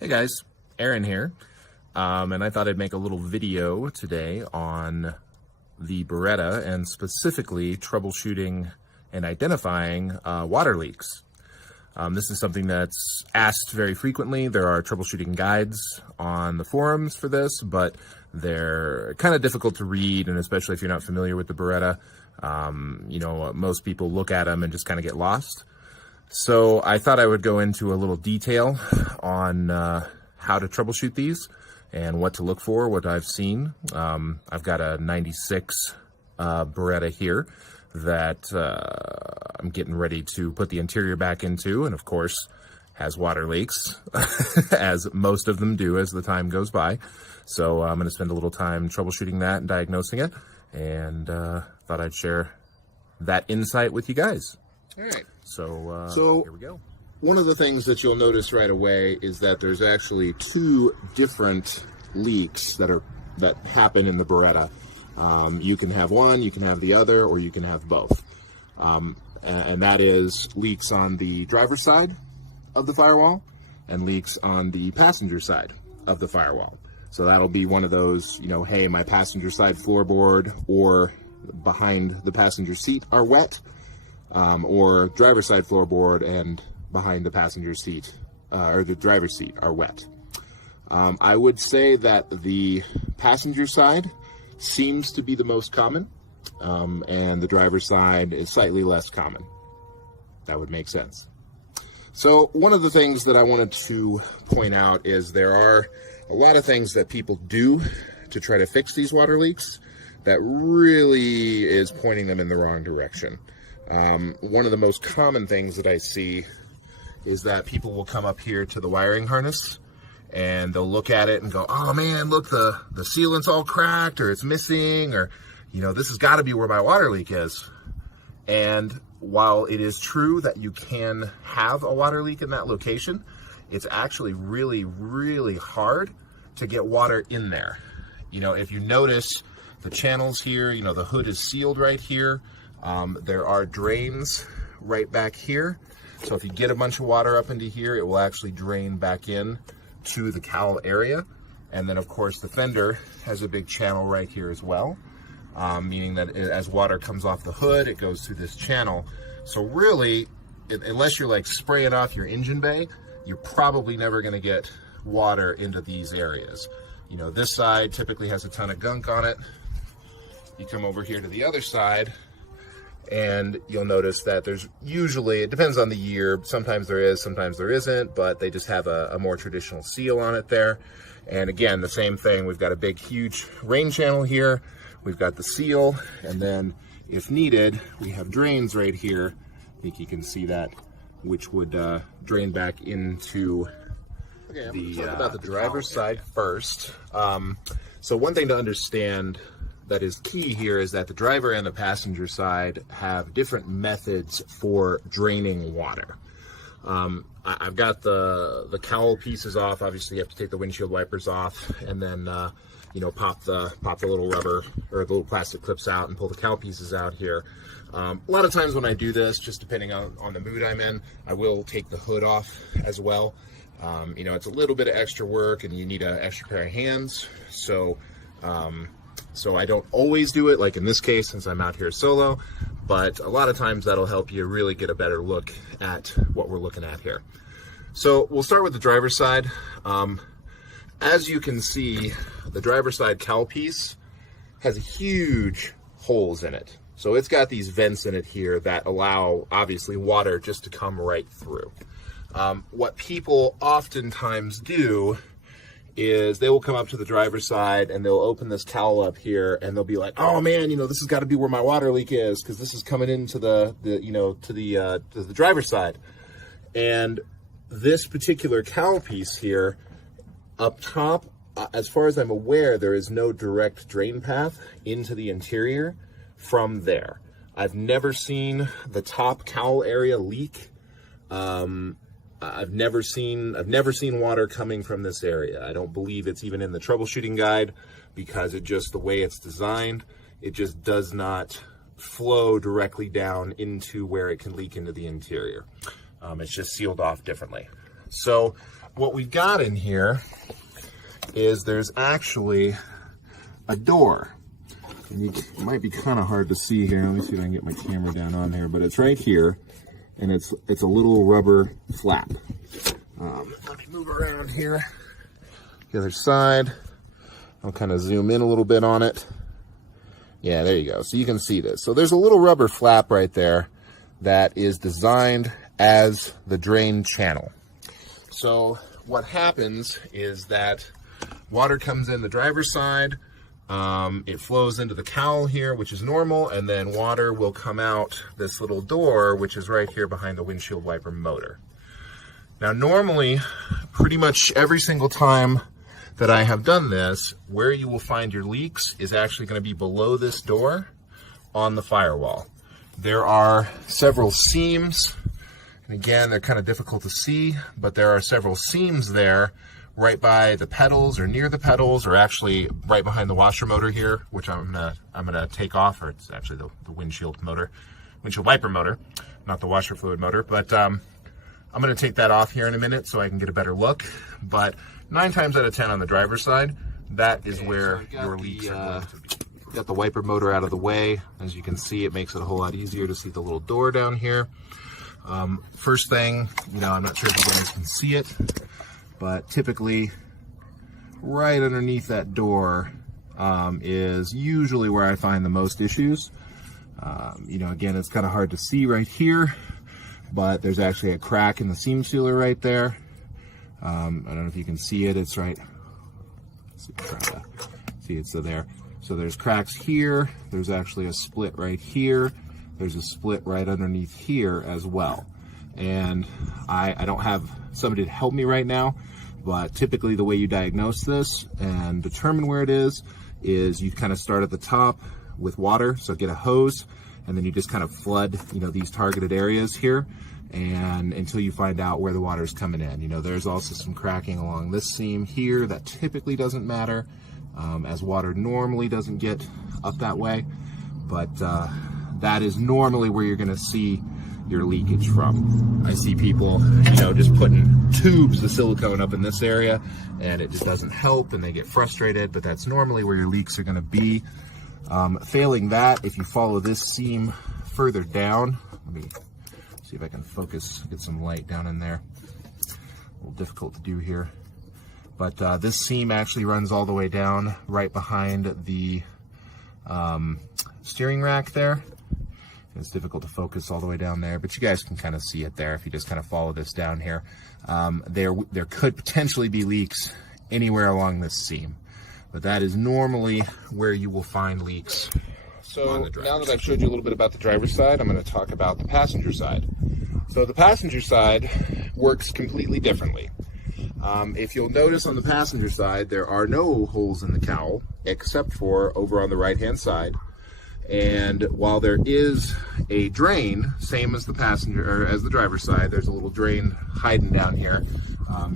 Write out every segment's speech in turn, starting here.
Hey guys, Aaron here, and I thought I'd make a little video today on the Beretta and specifically troubleshooting and identifying water leaks. This is something that's asked very frequently. There are troubleshooting guides on the forums for this, but they're kind of difficult to read, and especially if you're not familiar with the Beretta, most people look at them and just kind of get lost. So I thought I would go into a little detail on how to troubleshoot these and what to look for, what I've seen. I've got a 96 Beretta here that I'm getting ready to put the interior back into, and of course has water leaks, as most of them do as the time goes by. So I'm going to spend a little time troubleshooting that and diagnosing it, and thought I'd share that insight with you guys. All right. So here we go. One of the things that you'll notice right away is that there's actually two different leaks that happen in the Beretta. You can have one, you can have the other, or you can have both. And that is leaks on the driver's side of the firewall and leaks on the passenger side of the firewall. So that'll be one of those, hey, my passenger side floorboard or behind the passenger seat are wet. Or driver's side floorboard and behind the passenger seat or the driver's seat are wet. I would say that the passenger side seems to be the most common, and the driver's side is slightly less common. That would make sense. So one of the things that I wanted to point out is there are a lot of things that people do to try to fix these water leaks that really is pointing them in the wrong direction. One of the most common things that I see is that people will come up here to the wiring harness and they'll look at it and go, oh man, look, the sealant's all cracked, or it's missing, or, this has got to be where my water leak is. And while it is true that you can have a water leak in that location, it's actually really, really hard to get water in there. If you notice the channels here, the hood is sealed right here. There are drains right back here. So if you get a bunch of water up into here, it will actually drain back in to the cowl area. And then of course the fender has a big channel right here as well, meaning that as water comes off the hood, it goes through this channel. So really, unless you're like spraying off your engine bay, you're probably never going to get water into these areas. This side typically has a ton of gunk on it. You come over here to the other side, and you'll notice that there's usually, it depends on the year, sometimes there is, sometimes there isn't, but they just have a more traditional seal on it there. And again, the same thing, we've got a big, huge rain channel here, we've got the seal, and then if needed, we have drains right here. I think you can see that, which would drain back into the driver's side first. So one thing to understand that is key here is that the driver and the passenger side have different methods for draining water. I've got the cowl pieces off. Obviously you have to take the windshield wipers off and then pop the little rubber or the little plastic clips out and pull the cowl pieces out here. A lot of times when I do this, just depending on the mood I'm in, I will take the hood off as well. It's a little bit of extra work and you need an extra pair of hands. So I don't always do it, like in this case, since I'm out here solo, but a lot of times that'll help you really get a better look at what we're looking at here. So we'll start with the driver's side. As you can see, the driver's side cowl piece has huge holes in it. So it's got these vents in it here that allow, obviously, water just to come right through. What people oftentimes do is they will come up to the driver's side and they'll open this cowl up here and they'll be like, oh man, this has got to be where my water leak is because this is coming into the driver's side. And this particular cowl piece here up top, as far as I'm aware, there is no direct drain path into the interior from there. I've never seen the top cowl area leak. I've never seen water coming from this area. I don't believe it's even in the troubleshooting guide because the way it's designed, it just does not flow directly down into where it can leak into the interior. It's just sealed off differently. So what we've got in here is there's actually a door. And it might be kind of hard to see here. Let me see if I can get my camera down on here, but it's right here, and it's a little rubber flap. Let me move around here. The other side. I'll kind of zoom in a little bit on it. Yeah, there you go. So you can see this. So there's a little rubber flap right there that is designed as the drain channel. So what happens is that water comes in the driver's side. It flows into the cowl here, which is normal, and then water will come out this little door, which is right here behind the windshield wiper motor. Now, normally, pretty much every single time that I have done this, where you will find your leaks is actually going to be below this door on the firewall. There are several seams, and again, they're kind of difficult to see, but there are several seams there right by the pedals or near the pedals, or actually right behind the washer motor here, which I'm gonna take off, or it's actually the windshield wiper motor, not the washer fluid motor. But I'm gonna take that off here in a minute so I can get a better look. But 9 times out of 10 on the driver's side, that is where your leaks are going to be. Got the wiper motor out of the way. As you can see, it makes it a whole lot easier to see the little door down here. First thing, I'm not sure if you guys can see it, but typically right underneath that door is usually where I find the most issues. Again, it's kind of hard to see right here, but there's actually a crack in the seam sealer right there. I don't know if you can see it. It's right. See it, so there. So there's cracks here. There's actually a split right here. There's a split right underneath here as well. And I don't have somebody to help me right now, but typically the way you diagnose this and determine where it is you kind of start at the top with water. So get a hose, and then you just kind of flood, these targeted areas here, and until you find out where the water is coming in. There's also some cracking along this seam here that typically doesn't matter, as water normally doesn't get up that way, but that is normally where you're going to see your leakage from. I see people, just putting tubes of silicone up in this area, and it just doesn't help, and they get frustrated, but that's normally where your leaks are going to be. Failing that, if you follow this seam further down, let me see if I can focus, get some light down in there. A little difficult to do here. But this seam actually runs all the way down right behind the steering rack there. It's difficult to focus all the way down there, but you guys can kind of see it there if you just kind of follow this down here. There could potentially be leaks anywhere along this seam, but that is normally where you will find leaks. So now that I've showed you a little bit about the driver's side, I'm going to talk about the passenger side. So the passenger side works completely differently. If you'll notice on the passenger side, there are no holes in the cowl except for over on the right-hand side. And while there is a drain, same as the passenger or as the driver's side, there's a little drain hiding down here.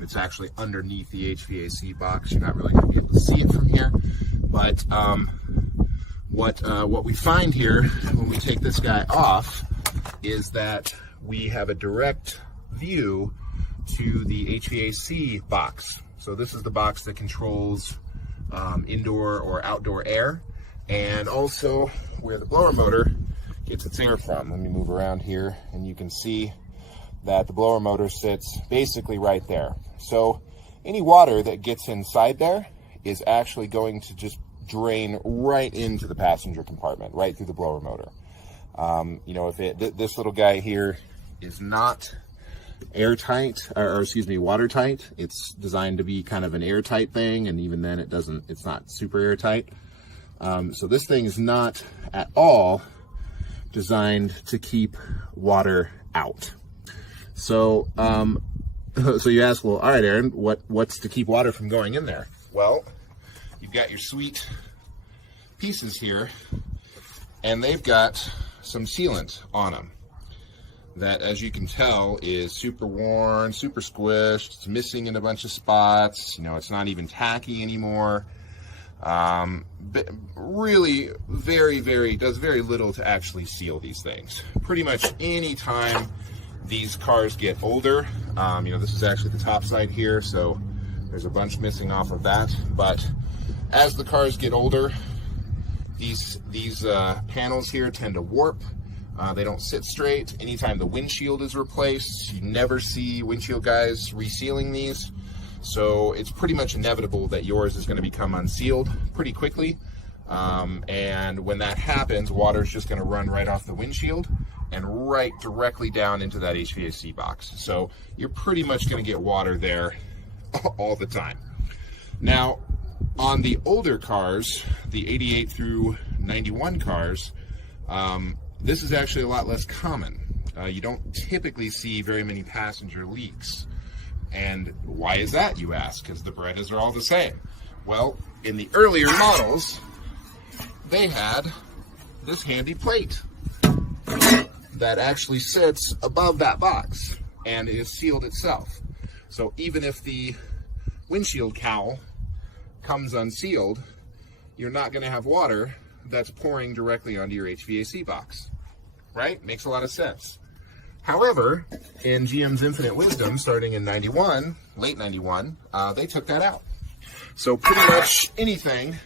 It's actually underneath the HVAC box. You're not really going to be able to see it from here. But what we find here when we take this guy off is that we have a direct view to the HVAC box. So this is the box that controls indoor or outdoor air, and also where the blower motor gets its air from. Let me move around here, and you can see that the blower motor sits basically right there. So any water that gets inside there is actually going to just drain right into the passenger compartment, right through the blower motor. If this little guy here is not airtight, watertight. It's designed to be kind of an airtight thing, and even then it's not super airtight. So this thing is not at all designed to keep water out. So so you ask, well, all right, Aaron, what's to keep water from going in there? Well, you've got your sweet pieces here, and they've got some sealant on them that, as you can tell, is super worn, super squished. It's missing in a bunch of spots. It's not even tacky anymore. But really does very little to actually seal these things. Pretty much any time these cars get older, this is actually the top side here, so there's a bunch missing off of that. But as the cars get older, these panels here tend to warp. They don't sit straight. Anytime the windshield is replaced, you never see windshield guys resealing these. So it's pretty much inevitable that yours is going to become unsealed pretty quickly. And when that happens, water is just going to run right off the windshield and right directly down into that HVAC box. So you're pretty much going to get water there all the time. Now, on the older cars, the 88 through 91 cars, this is actually a lot less common. You don't typically see very many passenger leaks. And why is that, you ask? Because the Berettas are all the same. Well, in the earlier models, they had this handy plate that actually sits above that box and is sealed itself. So even if the windshield cowl comes unsealed, you're not going to have water that's pouring directly onto your HVAC box. Right? Makes a lot of sense. However, in GM's infinite wisdom, starting in 91, late 91, they took that out. So pretty much anything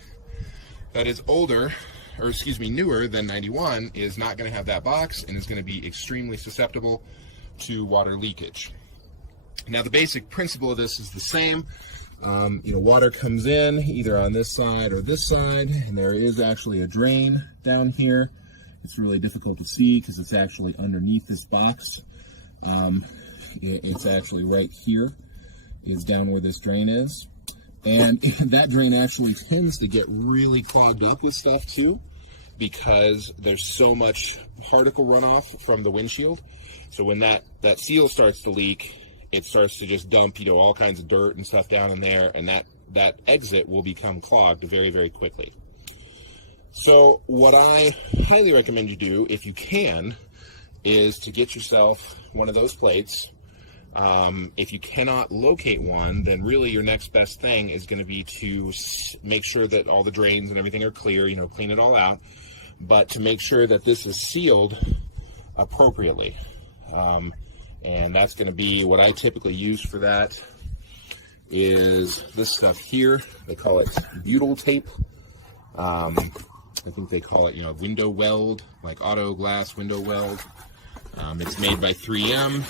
that is older, or excuse me, newer than 91 is not going to have that box and is going to be extremely susceptible to water leakage. Now, the basic principle of this is the same. Water comes in either on this side or this side, and there is actually a drain down here. It's really difficult to see because it's actually underneath this box. It's actually right here, is down where this drain is. And that drain actually tends to get really clogged up with stuff too, because there's so much particle runoff from the windshield. So when that seal starts to leak, it starts to just dump, all kinds of dirt and stuff down in there, and that exit will become clogged very, very quickly. So what I highly recommend you do, if you can, is to get yourself one of those plates. If you cannot locate one, then really your next best thing is going to be to make sure that all the drains and everything are clear, clean it all out, but to make sure that this is sealed appropriately. And that's going to be what I typically use for that is this stuff here. They call it butyl tape. I think they call it, window weld, like auto glass window weld. It's made by 3M.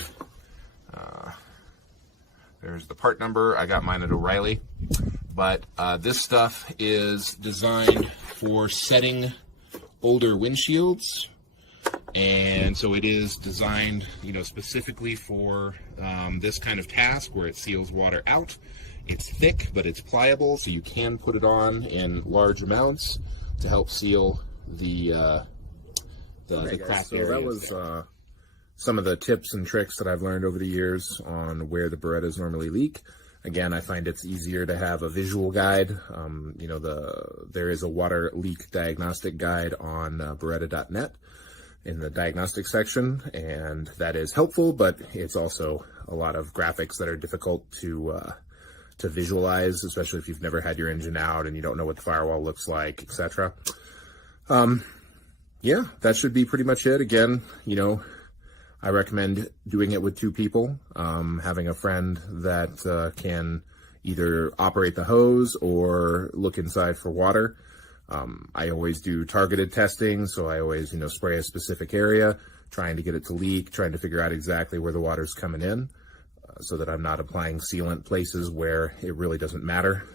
There's the part number. I got mine at O'Reilly. But this stuff is designed for setting older windshields. And so it is designed, specifically for this kind of task where it seals water out. It's thick, but it's pliable, so you can put it on in large amounts to help seal the cracked areas. So that was some of the tips and tricks that I've learned over the years on where the Berettas normally leak. Again, I find it's easier to have a visual guide. There is a water leak diagnostic guide on Beretta.net in the Diagnostics section, and that is helpful, but it's also a lot of graphics that are difficult to visualize, especially if you've never had your engine out and you don't know what the firewall looks like, etc. Yeah, that should be pretty much it. Again, I recommend doing it with two people, having a friend that can either operate the hose or look inside for water. I always do targeted testing, so I always, spray a specific area, trying to get it to leak, trying to figure out exactly where the water's coming in, so that I'm not applying sealant places where it really doesn't matter.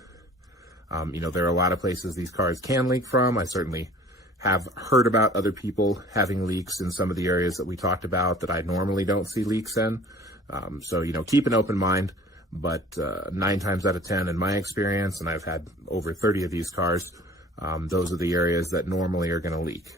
There are a lot of places these cars can leak from. I certainly have heard about other people having leaks in some of the areas that we talked about that I normally don't see leaks in. So, keep an open mind, but 9 times out of 10 in my experience, and I've had over 30 of these cars, those are the areas that normally are going to leak.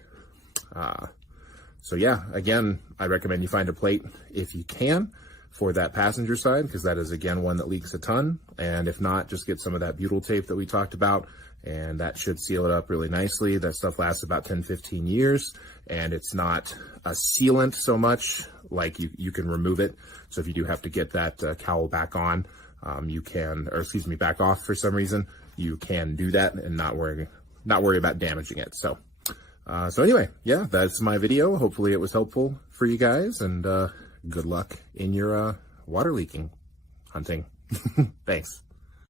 So yeah, again, I recommend you find a plate if you can for that passenger side, because that is, again, one that leaks a ton. And if not, just get some of that butyl tape that we talked about, and that should seal it up really nicely. That stuff lasts about 10-15 years, and it's not a sealant so much, like you can remove it. So if you do have to get that cowl back on, you can, or excuse me, back off for some reason, you can do that and not worry about damaging it. So anyway, yeah, that's my video. Hopefully it was helpful for you guys, and good luck in your water leaking hunting. Thanks.